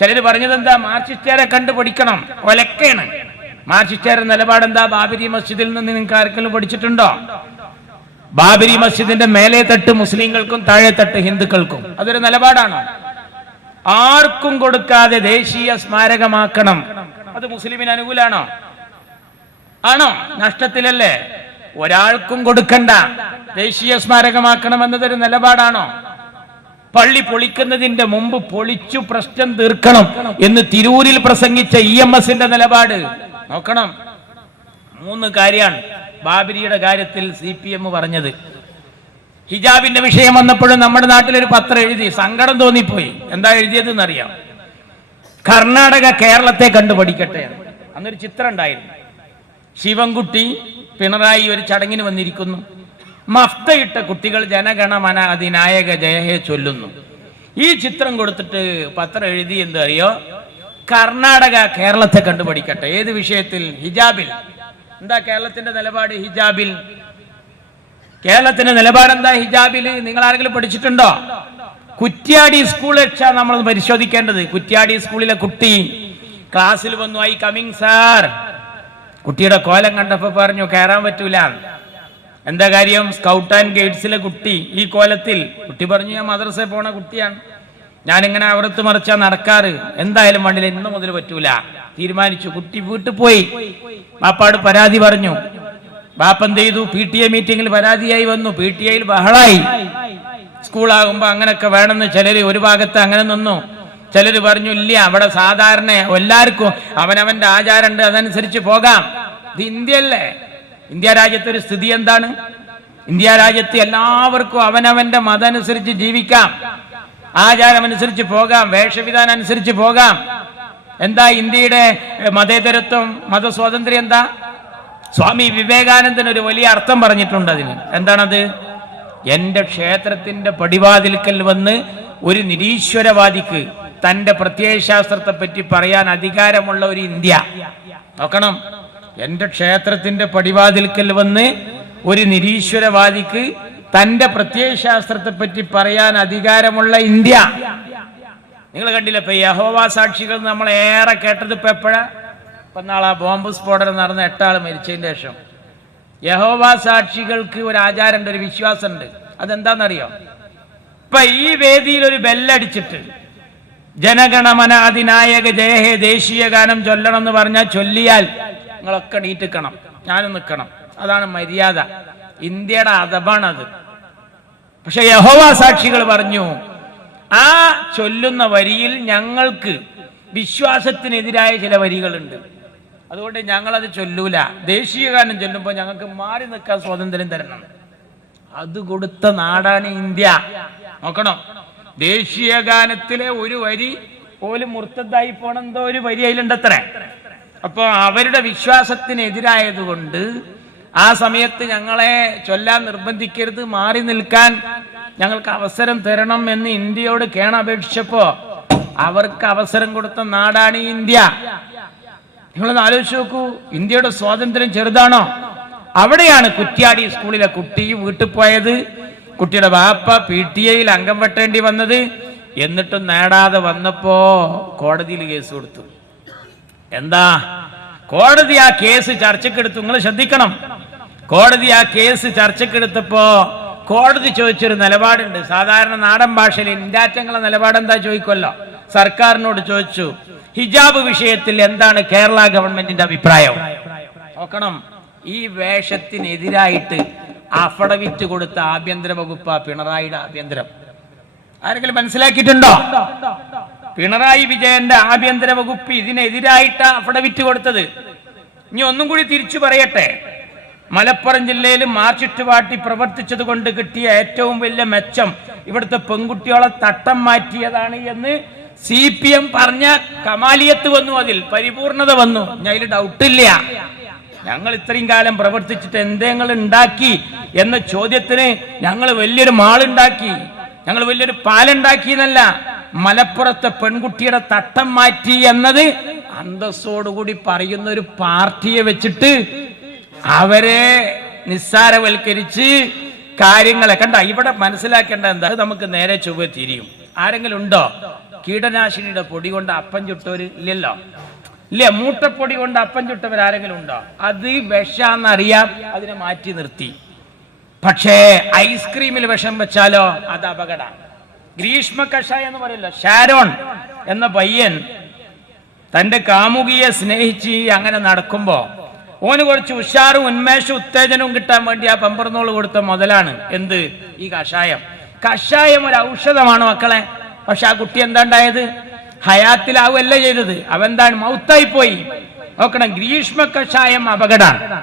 ചിലര് പറഞ്ഞത് എന്താ മാർച്ചിസ്റ്റാരെ കണ്ടു പഠിക്കണം ഒലക്കയാണ് നിലപാട് എന്താ ബാബരി മസ്ജിദിൽ നിന്ന് നിങ്ങൾക്ക് ആർക്കെങ്കിലും പഠിച്ചിട്ടുണ്ടോ? ബാബരി മസ്ജിദിന്റെ മേലെ തട്ട് മുസ്ലിങ്ങൾക്കും താഴെ തട്ട് ഹിന്ദുക്കൾക്കും. അതൊരു നിലപാടാണോ? ആർക്കും കൊടുക്കാതെ ദേശീയ സ്മാരകമാക്കണം. അത് മുസ്ലിമിന് അനുകൂലാണോ? ആണോ? നഷ്ടത്തിലല്ലേ? ഒരാൾക്കും കൊടുക്കണ്ട. ദേശീയ സ്മാരകമാക്കണം എന്നതൊരു നിലപാടാണോ? പള്ളി പൊളിക്കുന്നതിന്റെ മുമ്പ് പൊളിച്ചു പ്രശ്നം തീർക്കണം എന്ന് തിരൂരിൽ പ്രസംഗിച്ച ഇ എം എസിന്റെ നിലപാട്. നോക്കണം. മൂന്ന് കാര്യമാണ് ബാബരിയുടെ കാര്യത്തിൽ സി പി എം പറഞ്ഞത്. ഹിജാബിന്റെ വിഷയം വന്നപ്പോഴും നമ്മുടെ നാട്ടിലൊരു പത്രം എഴുതി സങ്കടം തോന്നിപ്പോയി. എന്താ എഴുതിയതെന്ന് എന്നറിയാം കർണാടക കേരളത്തെ കണ്ടു പഠിക്കട്ടെ അന്നൊരു ചിത്രം ഉണ്ടായിരുന്നു. ശിവൻകുട്ടി പിണറായി ഒരു ചടങ്ങിന് വന്നിരിക്കുന്നു. മഫ്തയിട്ട കുട്ടികൾ ജനഗണമന അതിനായക ജയഹേ ചൊല്ലുന്നു. ഈ ചിത്രം കൊടുത്തിട്ട് പത്രം എഴുതി എന്ത് അറിയോ കർണാടക കേരളത്തെ കണ്ടു പഠിക്കട്ടെ ഏത് വിഷയത്തിൽ? ഹിജാബിൽ. എന്താ കേരളത്തിന്റെ നിലപാട് ഹിജാബിൽ? കേരളത്തിന്റെ നിലപാട് എന്താ ഹിജാബിൽ നിങ്ങൾ ആരെങ്കിലും പഠിച്ചിട്ടുണ്ടോ? കുറ്റ്യാടി സ്കൂൾ രക്ഷ നമ്മൾ പരിശോധിക്കേണ്ടത്. കുറ്റ്യാടി സ്കൂളിലെ കുട്ടി ക്ലാസ്സിൽ വന്നു ഐ കമ്മിങ് സാർ. കുട്ടിയുടെ കോലം കണ്ടപ്പോ പറഞ്ഞു കയറാൻ പറ്റൂല. എന്താ കാര്യം? സ്കൗട്ട് ആൻഡ് ഗൈഡ്സിലെ കുട്ടി ഈ കോലത്തിൽ കുട്ടി പറഞ്ഞു ഞാൻ മദ്രസയിൽ പോണ കുട്ടിയാണ്. ഞാനിങ്ങനെ അവിടുത്തെ മറിച്ചാ നടക്കാറ്. എന്തായാലും വണ്ടിയിൽ ഇന്ന് മുതൽ പറ്റൂല. തീരുമാനിച്ചു. കുട്ടി വീട്ടിൽ പോയി. ബാപ്പാട് പരാതി പറഞ്ഞു. ബാപ്പ എന്ത് ചെയ്തു? പി ടി എ മീറ്റിംഗിൽ പരാതിയായി വന്നു. പി ടി എയിൽ ബഹളായി. സ്കൂളാകുമ്പോ അങ്ങനെയൊക്കെ വേണമെന്ന് ചിലര് ഒരു ഭാഗത്ത് അങ്ങനെ നിന്നു. ചിലര് പറഞ്ഞു ഇല്ല അവിടെ സാധാരണ എല്ലാവർക്കും അവനവന്റെ ആചാരമുണ്ട് അതനുസരിച്ച് പോകാം. ഇത് ഇന്ത്യയല്ലേ? ഇന്ത്യ രാജ്യത്തെ ഒരു സ്ഥിതി എന്താണ്? ഇന്ത്യ രാജ്യത്ത് എല്ലാവർക്കും അവനവന്റെ മതം അനുസരിച്ച് ജീവിക്കാം. ആചാരം അനുസരിച്ച് പോകാം. വേഷവിധാനം അനുസരിച്ച് പോകാം. എന്താ ഇന്ത്യയുടെ മതേതരത്വം മതസ്വാതന്ത്ര്യം എന്താ? സ്വാമി വിവേകാനന്ദൻ ഒരു വലിയ അർത്ഥം പറഞ്ഞിട്ടുണ്ട് അതിന്. എന്താണത്? എന്റെ ക്ഷേത്രത്തിന്റെ പടിവാതിൽക്കൽ വന്ന് ഒരു നിരീശ്വരവാദിക്ക് തന്റെ പ്രത്യയശാസ്ത്രത്തെ പറ്റി പറയാൻ അധികാരമുള്ള ഒരു ഇന്ത്യ. നോക്കണം. എന്റെ ക്ഷേത്രത്തിന്റെ പടിവാതിൽക്കൽ വന്ന് ഒരു നിരീശ്വരവാദിക്ക് തന്റെ പ്രത്യയശാസ്ത്രത്തെ പറ്റി പറയാൻ അധികാരമുള്ള ഇന്ത്യ. നിങ്ങൾ കണ്ടില്ല? ഇപ്പൊ യഹോവ സാക്ഷികൾ നമ്മൾ ഏറെ കേട്ടത് ഇപ്പൊ എപ്പോഴാ? ഇപ്പൊ നാളെ ബോംബ് സ്ഫോടനം നടന്ന എട്ടാൾ മരിച്ചതിന് ശേഷം. യഹോവ സാക്ഷികൾക്ക് ഒരു ആചാരമുണ്ട് ഒരു വിശ്വാസമുണ്ട്. അതെന്താണെന്നറിയോ? ഇപ്പൊ ഈ വേദിയിൽ ഒരു ബെല്ലടിച്ചിട്ട് ജനഗണമന അതിനായക ജയഹേ ദേശീയ ഗാനം ചൊല്ലണം എന്ന് പറഞ്ഞാൽ ചൊല്ലിയാൽ നിങ്ങളൊക്കെ നീറ്റിക്കണം ഞാനും നിൽക്കണം. അതാണ് മര്യാദ. ഇന്ത്യയുടെ അതബാണത് പക്ഷെ യഹോവ സാക്ഷികൾ പറഞ്ഞു ആ ചൊല്ലുന്ന വരിയിൽ ഞങ്ങൾക്ക് വിശ്വാസത്തിനെതിരായ ചില വരികളുണ്ട്. അതുകൊണ്ട് ഞങ്ങളത് ചൊല്ലൂല. ദേശീയ ഗാനം ചൊല്ലുമ്പോൾ ഞങ്ങൾക്ക് മാറി നിൽക്കാൻ സ്വാതന്ത്ര്യം തരണം. അത് കൊടുത്ത നാടാണ് ഇന്ത്യ. നോക്കണം? ദേശീയ ഗാനത്തിലെ ഒരു വരി പോലും മുർത്തതായി പോണെന്തോ ഒരു വരി അതിലുണ്ടത്രേ. അപ്പൊ അവരുടെ വിശ്വാസത്തിനെതിരായതുകൊണ്ട് ആ സമയത്ത് ഞങ്ങളെ ചൊല്ലാൻ നിർബന്ധിക്കരുത് മാറി നിൽക്കാൻ ഞങ്ങൾക്ക് അവസരം തരണം എന്ന് ഇന്ത്യയോട് കേണപേക്ഷിച്ചപ്പോ അവർക്ക് അവസരം കൊടുത്ത നാടാണ് ഇന്ത്യ. നിങ്ങളൊന്ന് ആലോചിച്ച് നോക്കൂ ഇന്ത്യയുടെ സ്വാതന്ത്ര്യം ചെറുതാണോ? അവിടെയാണ് കുറ്റ്യാടി സ്കൂളിലെ കുട്ടി വീട്ടിൽ പോയത്. കുട്ടിയുടെ വാപ്പ പി ടി എയിൽ അംഗം വെട്ടേണ്ടി വന്നത്. എന്നിട്ടും നേടാതെ വന്നപ്പോ കോടതിയിൽ കേസ് കൊടുത്തു. എന്താ? കോടതി ആ കേസ് ചർച്ചക്കെടുത്തു നിങ്ങൾ ശ്രദ്ധിക്കണം. കോടതി ആ കേസ് ചർച്ചക്കെടുത്തപ്പോ കോടതി ചോദിച്ചൊരു നിലപാടുണ്ട്. സാധാരണ നാടൻ ഭാഷയിൽ ഇൻഡാറ്റങ്ങളെ നിലപാട് എന്താ ചോദിക്കുമല്ലോ സർക്കാരിനോട് ചോദിച്ചു ഹിജാബ് വിഷയത്തിൽ എന്താണ് കേരള ഗവൺമെന്റിന്റെ അഭിപ്രായം? നോക്കണം. ഈ വേഷത്തിനെതിരായിട്ട് അഫഡവിറ്റ് കൊടുത്ത ആഭ്യന്തര വകുപ്പ് പിണറായിയുടെ ആഭ്യന്തരം. ആരെങ്കിലും മനസ്സിലാക്കിയിട്ടുണ്ടോ? പിണറായി വിജയന്റെ ആഭ്യന്തര വകുപ്പ് ഇതിനെതിരായിട്ട് അഫിഡവിറ്റ് കൊടുത്തത്. ഇനി ഒന്നും കൂടി തിരിച്ചു പറയട്ടെ. മലപ്പുറം ജില്ലയിൽ മാർച്ചിട്ട് പാട്ടി പ്രവർത്തിച്ചത് കൊണ്ട് കിട്ടിയ ഏറ്റവും വലിയ മെച്ചം ഇവിടുത്തെ പെൺകുട്ടികളെ തട്ടം മാറ്റിയതാണ് എന്ന് സി പി എം പറഞ്ഞ കമാലിയത്ത് വന്നു അതിൽ പരിപൂർണത വന്നു. ഞാൻ അതിൽ ഡൗട്ടില്ല ഞങ്ങൾ ഇത്രയും കാലം പ്രവർത്തിച്ചിട്ട് എന്തെങ്ങൾ ഉണ്ടാക്കി എന്ന ചോദ്യത്തിന് ഞങ്ങൾ വലിയൊരു മാളുണ്ടാക്കി. ഞങ്ങൾ വലിയൊരു പാലുണ്ടാക്കി എന്നല്ല. മലപ്പുറത്തെ പെൺകുട്ടിയുടെ തട്ടം മാറ്റി എന്നത് അന്തസ്സോടുകൂടി പറയുന്ന ഒരു പാർട്ടിയെ വെച്ചിട്ട് അവരെ നിസ്സാരവൽക്കരിച്ച് കാര്യങ്ങളെ കണ്ട ഇവിടെ മനസ്സിലാക്കേണ്ട എന്താ? നമുക്ക് നേരെ ചൊവ്വ തിരിയും. ആരെങ്കിലും ഉണ്ടോ? കീടനാശിനിയുടെ പൊടി കൊണ്ട് അപ്പം ചുട്ടവര് ഇല്ലല്ലോ. ഇല്ല? മൂട്ടപ്പൊടി കൊണ്ട് അപ്പം ചുട്ടവർ ആരെങ്കിലും ഉണ്ടോ? അത് വിഷാന്നറിയാം അതിനെ മാറ്റി നിർത്തി. പക്ഷേ ഐസ്ക്രീമിൽ വിഷം വെച്ചാലോ? അത് അപകടം ഗ്രീഷ്മ കഷായ എന്ന് പറയില്ല. ഷാരോൺ എന്ന പയ്യൻ തന്റെ കാമുകിയെ സ്നേഹിച്ച് അങ്ങനെ നടക്കുമ്പോ ഓന് കുറച്ച് ഉഷാറും ഉന്മേഷവും ഉത്തേജനവും കിട്ടാൻ വേണ്ടി ആ പമ്പർന്നോൾ കൊടുത്ത മുതലാണ് എന്ത്? ഈ കഷായം. കഷായം ഒരു ഔഷധമാണ് മക്കളെ? പക്ഷെ ആ കുട്ടി എന്താ ഉണ്ടായത്? ഹയാത്തിലാവുകയല്ല ചെയ്തത്. അവൻ എന്താണ് മൗത്തായി പോയി. നോക്കണം ഗ്രീഷ്മ കഷായം അപകടമാണ്.